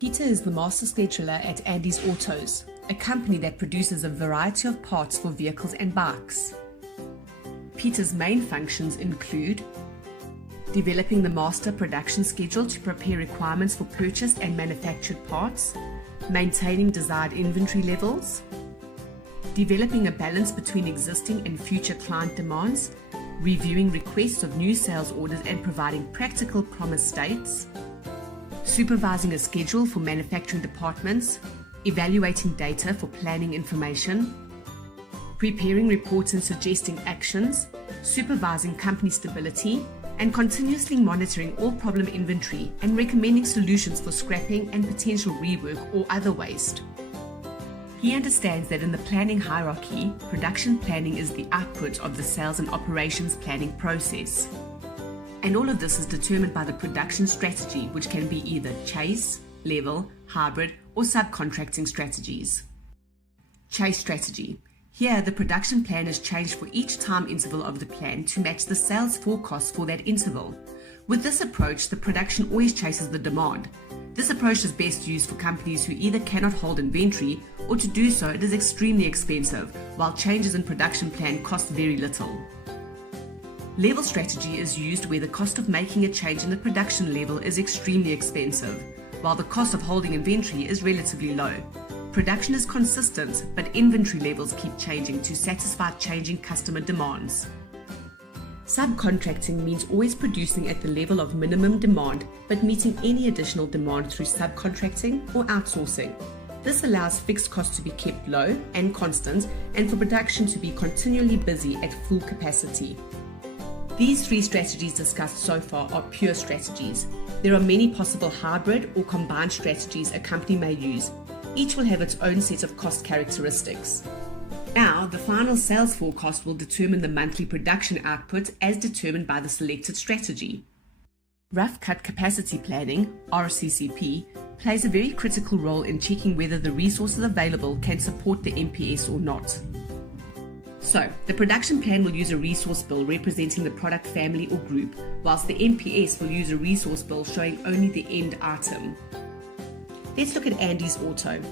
Peter is the master scheduler at Andy's Autos, a company that produces a variety of parts for vehicles and bikes. Peter's main functions include developing the master production schedule to prepare requirements for purchased and manufactured parts, maintaining desired inventory levels, developing a balance between existing and future client demands, reviewing requests of new sales orders and providing practical promise dates, supervising a schedule for manufacturing departments, evaluating data for planning information, preparing reports and suggesting actions, supervising company stability, and continuously monitoring all problem inventory and recommending solutions for scrapping and potential rework or other waste. He understands that in the planning hierarchy, production planning is the output of the sales and operations planning process. And all of this is determined by the production strategy, which can be either chase, level, hybrid, or subcontracting strategies. Chase strategy. Here, the production plan is changed for each time interval of the plan to match the sales forecast for that interval. With this approach, the production always chases the demand. This approach is best used for companies who either cannot hold inventory, or to do so it is extremely expensive, while changes in production plan cost very little. Level strategy is used where the cost of making a change in the production level is extremely expensive, while the cost of holding inventory is relatively low. Production is consistent, but inventory levels keep changing to satisfy changing customer demands. Subcontracting means always producing at the level of minimum demand, but meeting any additional demand through subcontracting or outsourcing. This allows fixed costs to be kept low and constant, and for production to be continually busy at full capacity. These three strategies discussed so far are pure strategies. There are many possible hybrid or combined strategies a company may use. Each will have its own set of cost characteristics. Now, the final sales forecast will determine the monthly production output as determined by the selected strategy. Rough cut capacity planning, RCCP, plays a very critical role in checking whether the resources available can support the MPS or not. So, the production plan will use a resource bill representing the product family or group, whilst the MPS will use a resource bill showing only the end item. Let's look at Andy's Auto.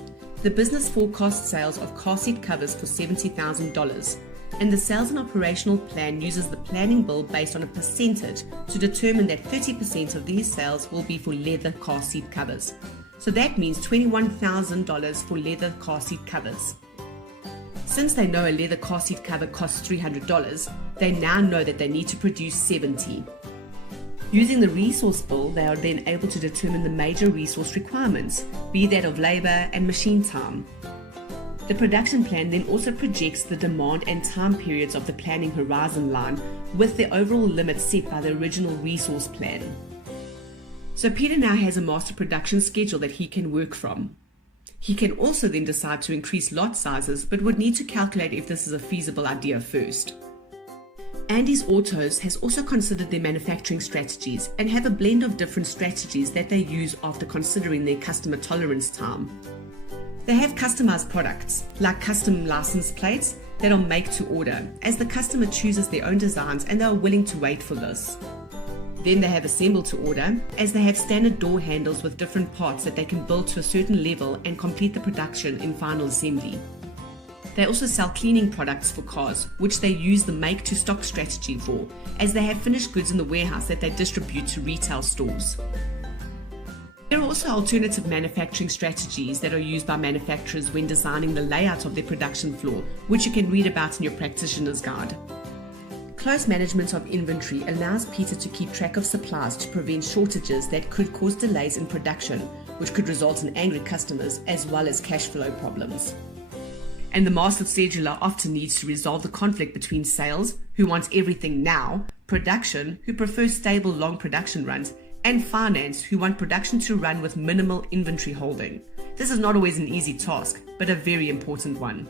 The business forecast sales of car seat covers for $70,000, and the sales and operational plan uses the planning bill based on a percentage to determine that 30% of these sales will be for leather car seat covers. So that means $21,000 for leather car seat covers. Since they know a leather car seat cover costs $300, they now know that they need to produce 70. Using the resource bill, they are then able to determine the major resource requirements, be that of labor and machine time. The production plan then also projects the demand and time periods of the planning horizon line with the overall limit set by the original resource plan. So Peter now has a master production schedule that he can work from. He can also then decide to increase lot sizes, but would need to calculate if this is a feasible idea first. Andy's Autos has also considered their manufacturing strategies and have a blend of different strategies that they use after considering their customer tolerance time. They have customized products, like custom license plates that are make to order, as the customer chooses their own designs and they are willing to wait for this. Then they have assemble to order, as they have standard door handles with different parts that they can build to a certain level and complete the production in final assembly. They also sell cleaning products for cars, which they use the make to stock strategy for, as they have finished goods in the warehouse that they distribute to retail stores. There are also alternative manufacturing strategies that are used by manufacturers when designing the layout of their production floor, which you can read about in your practitioner's guide. Close management of inventory allows Peter to keep track of supplies to prevent shortages that could cause delays in production, which could result in angry customers as well as cash flow problems. And the master scheduler often needs to resolve the conflict between sales, who wants everything now, production, who prefers stable long production runs, and finance, who want production to run with minimal inventory holding. This is not always an easy task, but a very important one.